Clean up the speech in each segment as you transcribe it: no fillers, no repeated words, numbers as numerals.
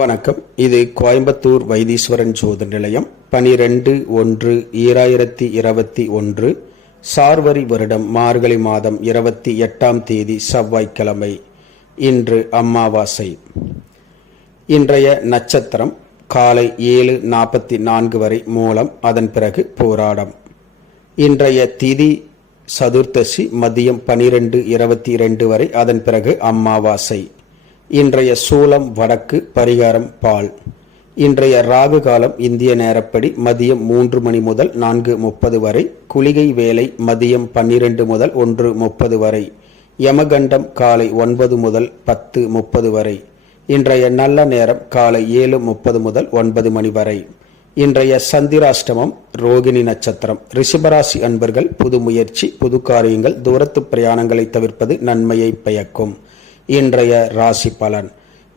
வணக்கம். இது கோயம்புத்தூர் வைத்தீஸ்வரன் ஜோதிட நிலையம். 12/1/2021 சார்வரி வருடம் மார்கழி மாதம் 28ஆம் தேதி செவ்வாய்க்கிழமை. இன்று அமாவாசை. இன்றைய நட்சத்திரம் காலை 7:44 வரை மூலம், அதன் பிறகு போராடம். இன்றைய திதி சதுர்த்தசி மதியம் 12:22 வரை, அதன் பிறகு அமாவாசை. இன்றைய சூலம் வடக்கு, பரிகாரம் பால். இன்றைய ராகு காலம் இந்திய நேரப்படி மதியம் 3 மணி முதல் 4:30 வரை, குளிகை வேலை மதியம் 12 முதல் 1:30 வரை, யமகண்டம் காலை 9 முதல் 10:30 வரை. இன்றைய நல்ல நேரம் காலை 7:30 முதல் 9 மணி வரை. இன்றைய சந்திராஷ்டமம் ரோகிணி நட்சத்திரம். ரிஷபராசி அன்பர்கள் புது முயற்சி, புது காரியங்கள், தூரத்து பிரயாணங்களை தவிர்ப்பது நன்மையை பயக்கும். இன்றைய ராசி பலன்.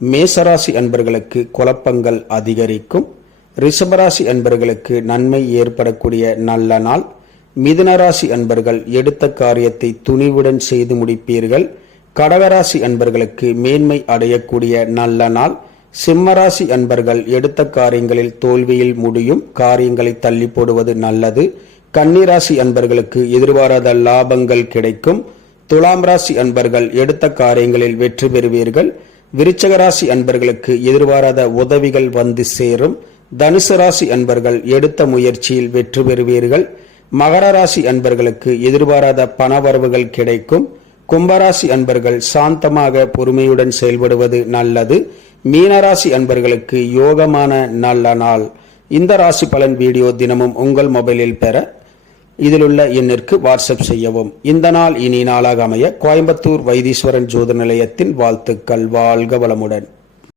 மேசராசி அன்பர்களுக்கு குழப்பங்கள் அதிகரிக்கும். ரிஷபராசி அன்பர்களுக்கு நன்மை ஏற்படக்கூடிய நல்ல நாள். மிதுனராசி அன்பர்கள் எடுத்த காரியத்தை துணிவுடன் செய்து முடிப்பீர்கள். கடகராசி அன்பர்களுக்கு மேன்மை அடையக்கூடிய நல்ல நாள். சிம்மராசி அன்பர்கள் எடுத்த காரியங்களில் தோல்வியில் முடியும். காரியங்களை தள்ளி போடுவது நல்லது. கன்னிராசி அன்பர்களுக்கு எதிர்பாராத லாபங்கள் கிடைக்கும். துலாம் ராசி அன்பர்கள் எடுத்த காரியங்களில் வெற்றி பெறுவீர்கள். விருச்சக ராசி அன்பர்களுக்கு எதிர்பாராத உதவிகள் வந்து சேரும். தனுசு ராசி அன்பர்கள் எடுத்த முயற்சியில் வெற்றி பெறுவீர்கள். மகர ராசி அன்பர்களுக்கு எதிர்பாராத பணவரவுகள் கிடைக்கும். கும்பராசி அன்பர்கள் சாந்தமாக பொறுமையுடன் செயல்படுவது நல்லது. மீனராசி அன்பர்களுக்கு யோகமான நல்ல நாள். இந்த ராசி பலன் வீடியோ தினமும் உங்கள் மொபைலில் பெற இதிலுள்ள எண்ணிற்கு வாட்ஸ்அப் செய்யவும். இந்த நாள் இனி நாளாக அமைய கோயம்புத்தூர் வைத்தீஸ்வரன் ஜோதிட நிலையத்தின் வாழ்த்துக்கள். வாழ்க வளமுடன்.